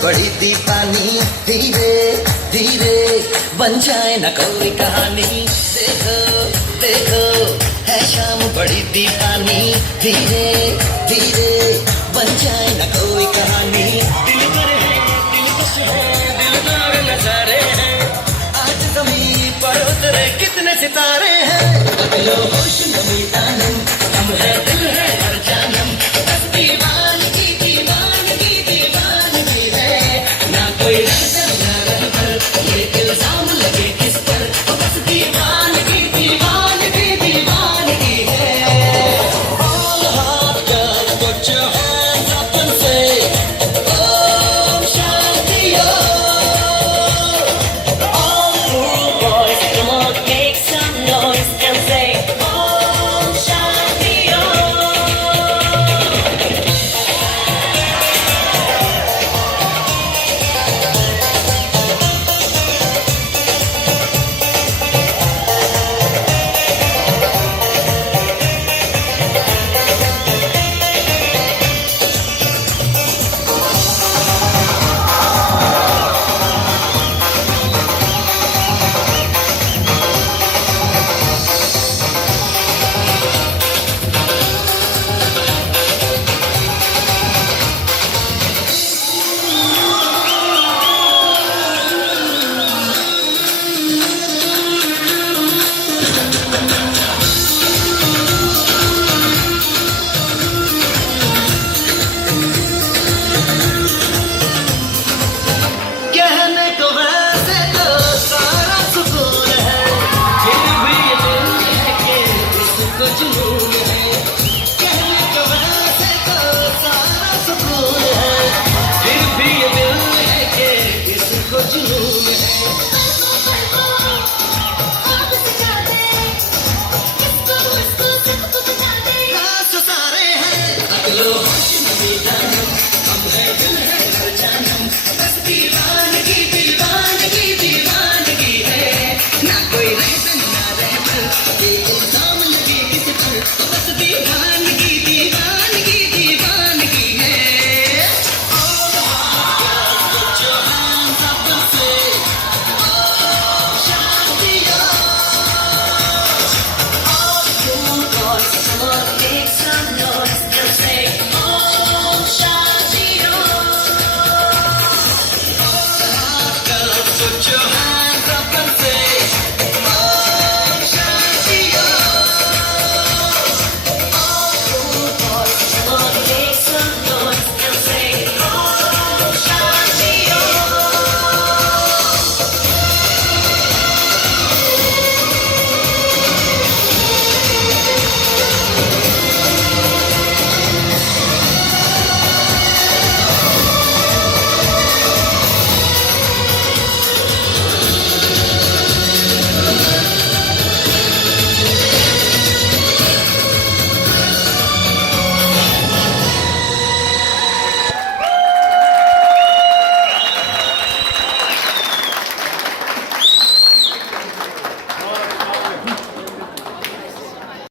बड़ी दीवानी, धीरे धीरे बन जाए न कोई कहानी। देखो देखो है शाम बड़ी दीवानी, धीरे धीरे बन जाए न कोई कहानी। दिल करे दिलकश है, दिलदार नजारे हैं, आज ज़मीं पर उतरे कितने सितारे हैं। अगलो होश नमी तानम, हम है दिल है हर जानम, बस दीवानगी दीवानगी दीवानगी है। ना कोई रहता ना रहता, ये इल्जाम लगे किस पर।